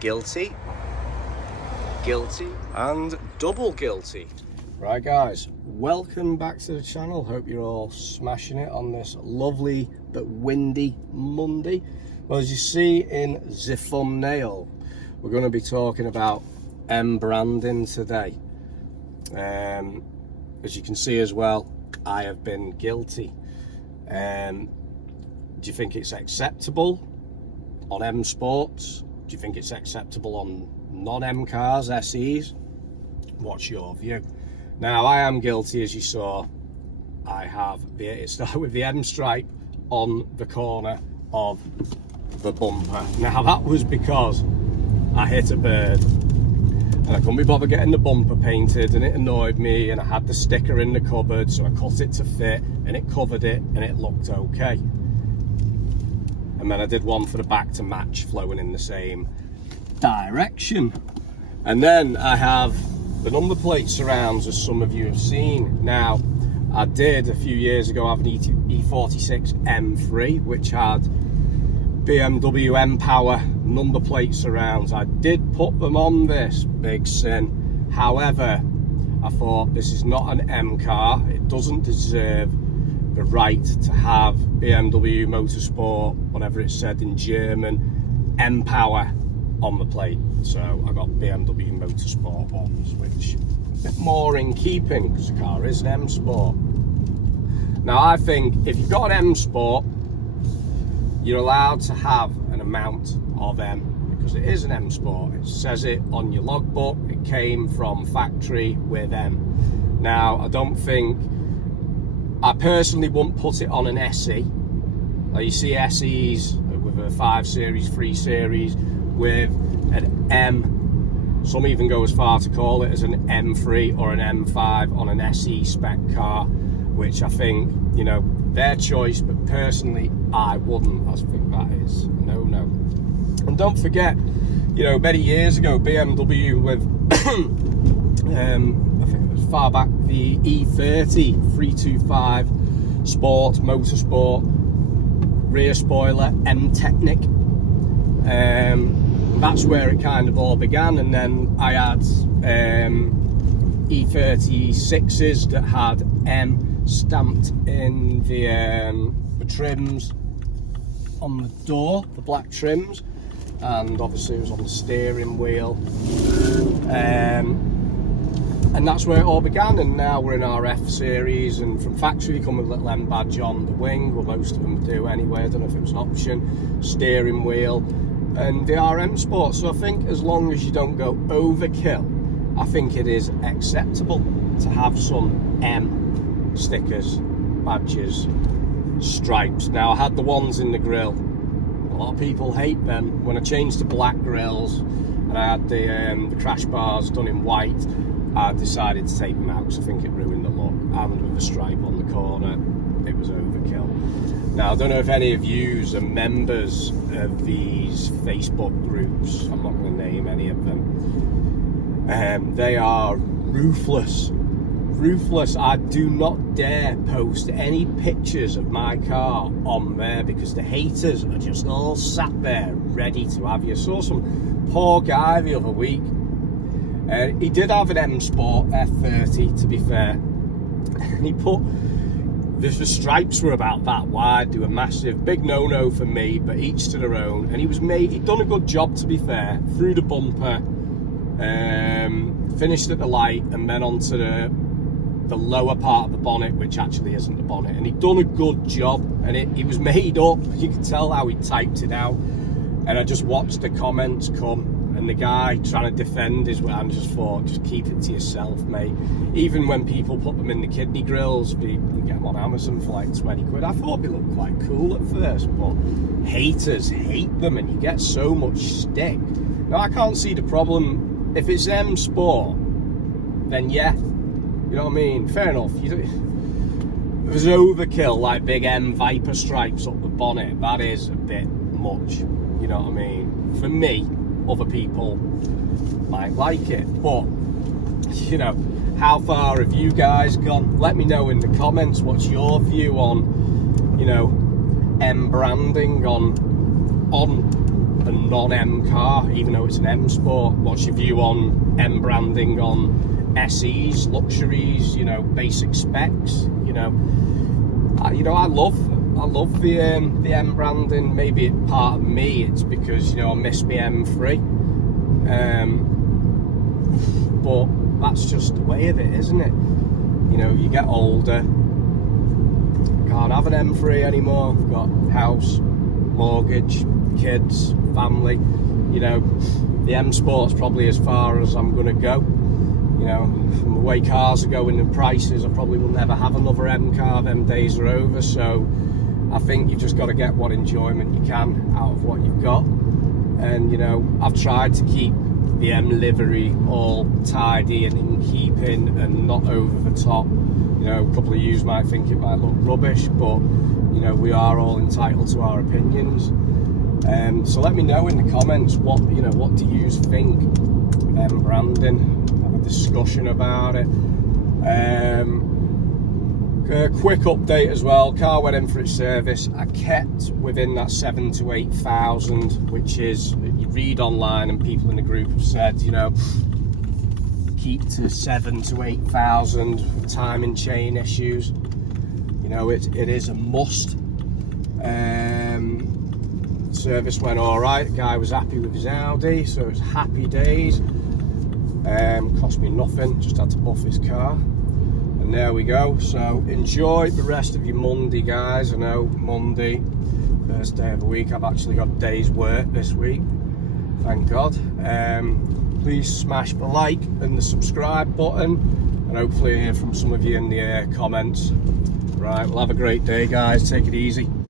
guilty, guilty, and double guilty. Right guys, welcome back to the channel. Hope you're all smashing it on this lovely but windy Monday. Well, as you see in the thumbnail, we're going to be talking about M branding today. As you can see as well, I have been guilty. Do you think it's acceptable on M Sports? Do you think it's acceptable on non-M cars, SEs? What's your view? Now, I am guilty, as you saw. I have it started with the M stripe on the corner of the bumper. Now, that was because I hit a bird and I couldn't be bothered getting the bumper painted, and it annoyed me, and I had the sticker in the cupboard, so I cut it to fit and it covered it and it looked okay. And then I did one for the back to match, flowing in the same direction. And then I have the number plate surrounds, as some of you have seen. Now, I did a few years ago have an E46 M3, which had BMW M power number plate surrounds. I did put them on this, big sin. However, I thought this is not an M car. It doesn't deserve the right to have BMW Motorsport, whatever it said in German, M power on the plate. So I got BMW Motorsport ones, which a bit more in keeping because the car is an M Sport. Now, I think if you've got an M Sport, you're allowed to have an amount of M, because it is an M Sport. It says it on your logbook. It came from factory with M. Now, I personally wouldn't put it on an SE. Now, you see SEs with a 5 Series, 3 Series with an M. Some even go as far to call it as an M3 or an M5 on an SE spec car, which I think, you know, their choice, but personally I wouldn't. I think that is a no-no. And don't forget, you know, many years ago BMW with I think it was far back, the E30 325 Sport Motorsport rear spoiler M Technic. That's where it kind of all began, and then I had E36s that had M stamped in the trims on the door, the black trims, and obviously it was on the steering wheel. And that's where it all began, and now we're in our F series, and from factory come with a little M badge on the wing, well, most of them do anyway. I don't know if it was an option. Steering wheel, and the RM Sport. So I think as long as you don't go overkill, I think it is acceptable to have some M stickers, badges, stripes. Now, I had the ones in the grille. A lot of people hate them. When I changed to black grills and I had the crash bars done in white, I decided to take them out because I think it ruined the look. And with the stripe on the corner, it was overkill. Now, I don't know if any of you are members of these Facebook groups. I'm not going to name any of them. They are ruthless. Ruthless. I do not dare post any pictures of my car on there because the haters are just all sat there ready to have you. I saw some poor guy the other week. He did have an M Sport F30, to be fair, and he put the stripes were about that wide. They were massive, big no-no for me, but each to their own. And he'd done a good job, to be fair, through the bumper, finished at the light, and then onto the lower part of the bonnet, which actually isn't the bonnet. And he'd done a good job, and it was made up. You could tell how he typed it out. And I just watched the comments come, and the guy trying to defend his way, and just thought, just keep it to yourself, mate. Even when people put them in the kidney grills, you can get them on Amazon for like 20 quid. I thought they looked quite cool at first, but haters hate them, and you get so much stick. Now, I can't see the problem. If it's M Sport, then yeah, you know what I mean? Fair enough. If there's overkill, like big M Viper stripes up the bonnet, that is a bit much, you know what I mean? For me, other people might like it, but you know, how far have you guys gone? Let me know in the comments. What's your view on, you know, M branding on a non-M car, even though it's an M Sport? What's your view on M branding on SEs, luxuries, you know, basic specs? You know, I love the M branding. Maybe part of me, it's because, you know, I miss my M3. But that's just the way of it, isn't it? You know, you get older, can't have an M3 anymore. I've got house, mortgage, kids, family. You know, the M Sport's probably as far as I'm gonna go. You know, from the way cars are going and prices, I probably will never have another M car. Them days are over. So I think you've just got to get what enjoyment you can out of what you've got. And, you know, I've tried to keep the M livery all tidy and in keeping and not over the top. You know, a couple of you might think it might look rubbish, but, you know, we are all entitled to our opinions. So let me know in the comments what do you think M branding. Have a discussion about it. A quick update as well. Car went in for its service. I kept within that 7,000 to 8,000, which is, you read online and people in the group have said, you know, keep to 7,000 to 8,000 for timing chain issues. You know, it is a must. Service went all right. The guy was happy with his Audi, so it was happy days. Cost me nothing. Just had to buff his car. And there we go. So enjoy the rest of your Monday, guys. I know Monday, first day of the week. I've actually got a day's work this week, thank God. Please smash the like and the subscribe button, and hopefully hear from some of you in the comments. Right, well, have a great day, guys. Take it easy.